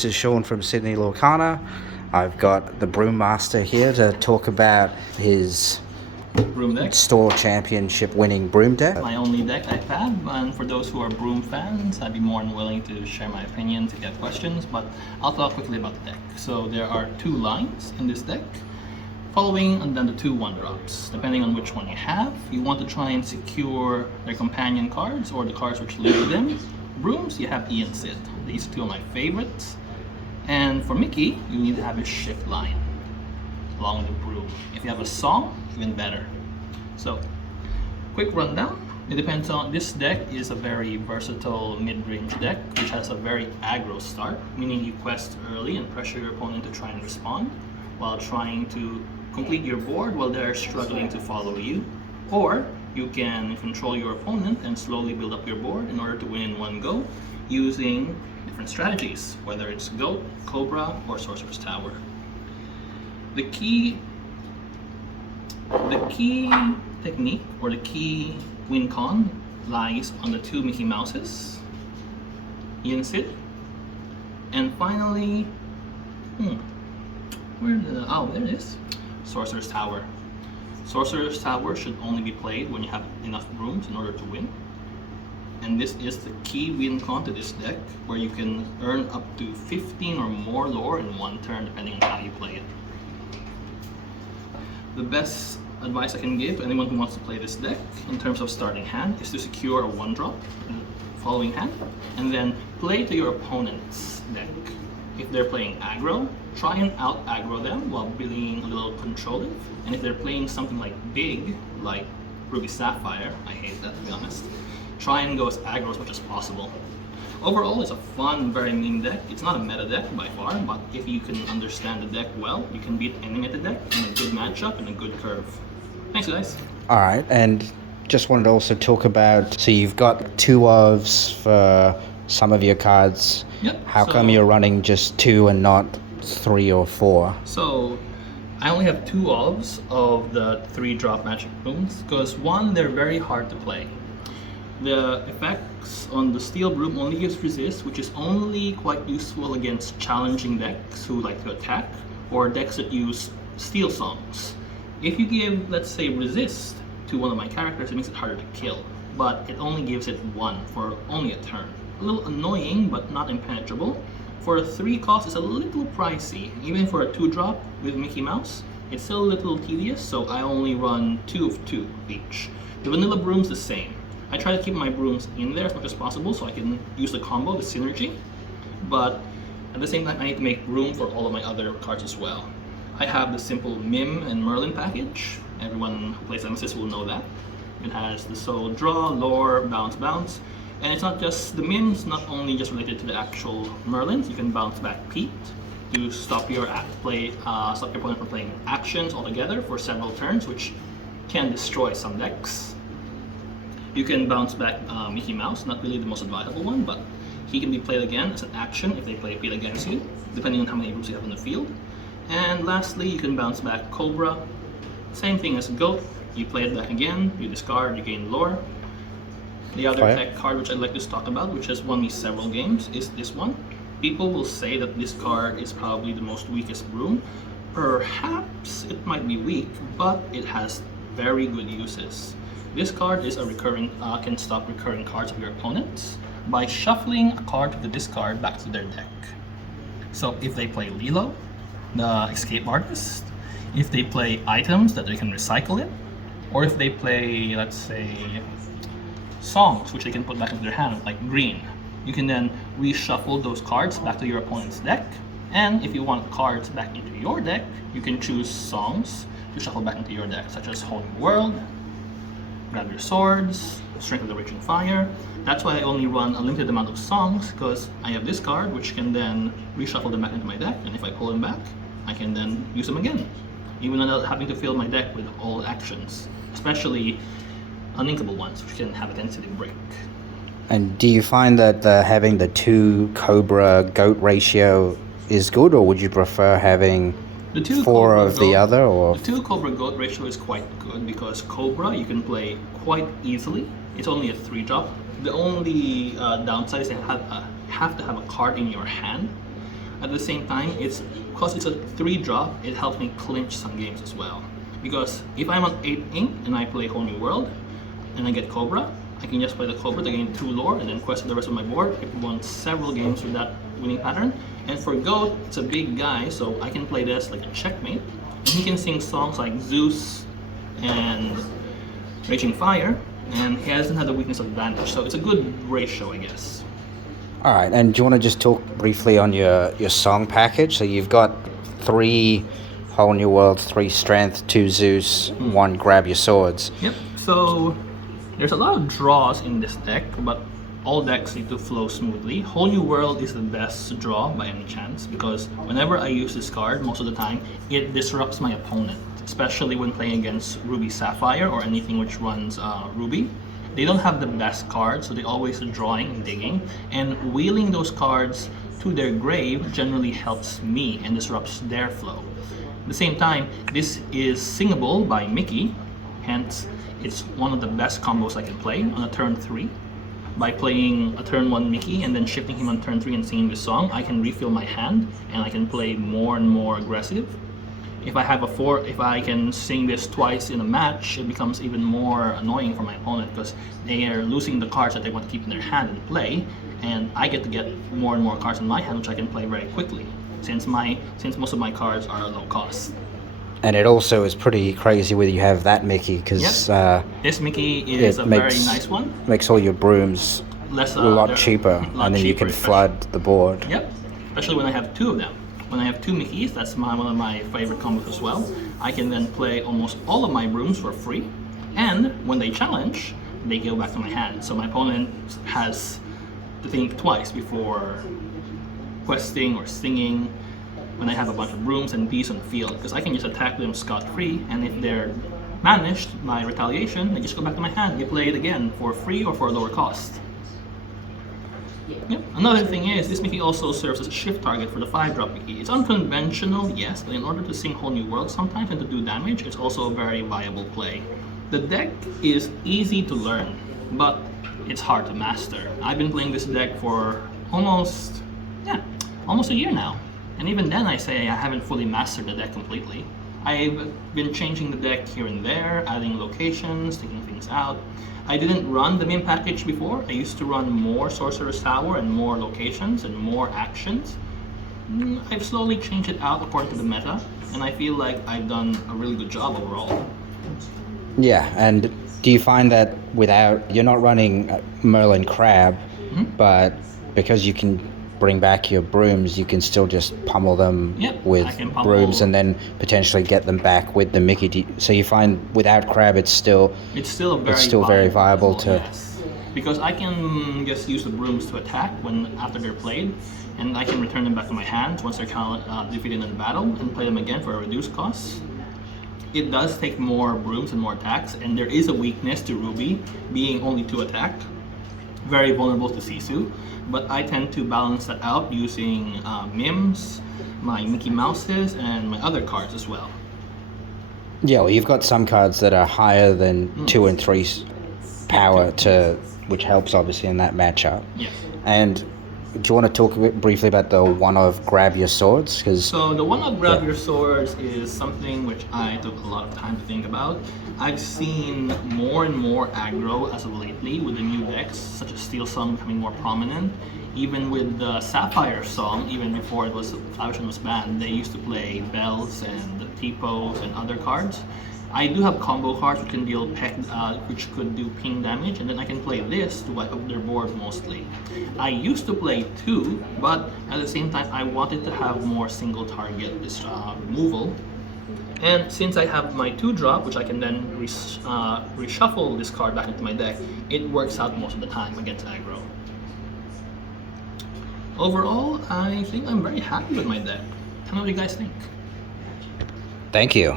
This is Sean from Sydney Lorcana. I've got the Broom Master here to talk about his Broom deck. store championship winning Broom deck. My only deck I've had, and for those who are Broom fans, I'd be more than willing to share my opinion to get questions, but I'll talk quickly about the deck. So there are 2 lines in this deck, following and then the 2 1-drops. Depending on which one you have, you want to try and secure their companion cards or the cards which lead them. Brooms, you have E and Sid. These 2 are my favorites. And for Mickey, you need to have a shift line along with the broom. If you have a song, even better. So, quick rundown. It depends on, this deck is a very versatile mid-range deck which has a very aggro start, meaning you quest early and pressure your opponent to try and respond while trying to complete your board while they're struggling to follow you. Or you can control your opponent and slowly build up your board in order to win in one go using different strategies, whether it's Goat, Cobra, or Sorcerer's Tower. The key technique or the key win-con lies on the 2 Mickey Mouses, Ian Sid, and finally, there it is, Sorcerer's Tower. Sorcerer's Tower should only be played when you have enough brooms in order to win. And this is the key win-con to this deck, where you can earn up to 15 or more lore in one turn depending on how you play it. The best advice I can give to anyone who wants to play this deck in terms of starting hand is to secure a 1-drop in the following hand and then play to your opponent's deck. If they're playing aggro, try and out-aggro them while being a little controlling. And if they're playing something like big, like Ruby Sapphire, I hate that to be honest, try and go as aggro as much as possible. Overall, it's a fun, very mean deck. It's not a meta deck by far, but if you can understand the deck well, you can beat any meta deck in a good matchup and a good curve. Thanks, guys. Alright, and just wanted to also talk about, so you've got 2 ofs for some of your cards. Yep. How come you're running just 2 and not 3 or 4? So, I only have 2 ofs of the 3-drop magic brooms, because 1, they're very hard to play. The effects on the steel broom only gives resist, which is only quite useful against challenging decks who like to attack, or decks that use steel songs. If you give, let's say, resist to one of my characters, it makes it harder to kill, but it only gives it 1 for only a turn. A little annoying, but not impenetrable. For a 3 cost, it's a little pricey. Even for a 2-drop with Mickey Mouse, it's still a little tedious, so I only run 2 of 2 each. The vanilla broom's the same. I try to keep my brooms in there as much as possible so I can use the combo, the synergy, but at the same time I need to make room for all of my other cards as well. I have the simple Mim and Merlin package. Everyone who plays Amethyst will know that. It has the Soul Draw, Lore, Bounce, Bounce, and it's not just the Mims, not only just related to the actual Merlins. You can bounce back Pete to stop your opponent from playing actions altogether for several turns, which can destroy some decks. You can bounce back Mickey Mouse, not really the most advisable one, but he can be played again as an action if they play Pete against you, depending on how many groups you have in the field. And lastly, you can bounce back Cobra. Same thing as Goat, you play it back again, you discard, you gain lore. The other tech card which I'd like to talk about, which has won me several games, is this one. People will say that this card is probably the most weakest broom. Perhaps it might be weak, but it has very good uses. This card is a can stop recurring cards of your opponents by shuffling a card to the discard back to their deck. So if they play Lilo, the Escape Artist, if they play items that they can recycle it, or if they play, let's say, songs which they can put back into their hand, like Green, you can then reshuffle those cards back to your opponent's deck. And if you want cards back into your deck, you can choose songs to shuffle back into your deck, such as Whole New World, Grab Your Swords, Strength of the Raging Fire. That's why I only run a limited amount of songs, because I have this card which can then reshuffle them back into my deck, and if I pull them back, I can then use them again, even without having to fill my deck with all actions, especially uninkable ones, which can have a tendency to break. And do you find that having the 2 Cobra Goat ratio is good, or would you prefer having The 2 4 Cobra of the Goat, other? Or the 2 Cobra Goat ratio is quite good because Cobra you can play quite easily. It's only a 3-drop. The only downside is you have to have a card in your hand. At the same time, because it's a 3-drop, it helps me clinch some games as well. Because if I'm on 8 ink and I play Whole New World and I get Cobra, I can just play the Cobra to gain 2 lore and then quest the rest of my board. I can win several games with that winning pattern. And for Goat, it's a big guy, so I can play this like a checkmate. And he can sing songs like Zeus and Raging Fire, and he doesn't have the weakness of Advantage, so it's a good ratio, I guess. All right, and do you want to just talk briefly on your song package? So you've got 3 Whole New Worlds, 3 Strength, 2 Zeus, 1 Grab Your Swords. Yep, so there's a lot of draws in this deck, but all decks need to flow smoothly. Whole New World is the best draw by any chance, because whenever I use this card, most of the time, it disrupts my opponent, especially when playing against Ruby Sapphire or anything which runs Ruby. They don't have the best cards, so they always are drawing and digging, and wheeling those cards to their grave generally helps me and disrupts their flow. At the same time, this is singable by Mickey, hence it's one of the best combos I can play on a turn 3. By playing a turn 1 Mickey and then shifting him on turn 3 and singing this song, I can refill my hand and I can play more and more aggressive. If I can sing this twice in a match, it becomes even more annoying for my opponent because they are losing the cards that they want to keep in their hand and play, and I get to get more and more cards in my hand which I can play very quickly, since most of my cards are low cost. And it also is pretty crazy whether you have that Mickey, because this Mickey is a very nice one. Makes all your brooms a lot cheaper, and then you can flood the board. Yep, especially when I have 2 of them. When I have 2 Mickeys, that's one of my favorite combos as well. I can then play almost all of my brooms for free, and when they challenge, they go back to my hand. So my opponent has to think twice before questing or singing when I have a bunch of brooms and bees on the field, because I can just attack them scot-free, and if they're managed by retaliation, they just go back to my hand. They play it again for free or for a lower cost. Yep. Another thing is, this Mickey also serves as a shift target for the 5-drop Mickey. It's unconventional, yes, but in order to sing Whole New World sometimes and to do damage, it's also a very viable play. The deck is easy to learn, but it's hard to master. I've been playing this deck for almost a year now. And even then I say I haven't fully mastered the deck completely. I've been changing the deck here and there, adding locations, taking things out. I didn't run the main package before. I used to run more Sorcerer's Tower and more locations and more actions. I've slowly changed it out according to the meta, and I feel like I've done a really good job overall. Yeah, and do you find that you're not running Merlin Crab, but because you can bring back your brooms, you can still just pummel them with brooms and then potentially get them back with the Mickey. So you find without Crab, it's still very viable to. Yes. Because I can just use the brooms to attack after they're played, and I can return them back to my hands once they're defeated in the battle and play them again for a reduced cost. It does take more brooms and more attacks, and there is a weakness to Ruby being only 2 attack. Very vulnerable to Sisu, but I tend to balance that out using Mims, my Mickey Mouses, and my other cards as well. Yeah, well, you've got some cards that are higher than 2 and 3 power, which helps obviously in that matchup. Yes. And do you want to talk a bit briefly about the one of Grab Your Swords? So the one of Grab Your Swords is something which I took a lot of time to think about. I've seen more and more aggro as of lately with the new decks, such as Steel Song becoming more prominent. Even with the Sapphire Song, even before Flourish was banned, they used to play Bells and T-Pose and other cards. I do have combo cards which can deal which could do ping damage, and then I can play this to wipe up their board mostly. I used to play 2, but at the same time I wanted to have more single target removal. And since I have my 2-drop, which I can then reshuffle this card back into my deck, it works out most of the time against aggro. Overall, I think I'm very happy with my deck. Tell me what you guys think. Thank you.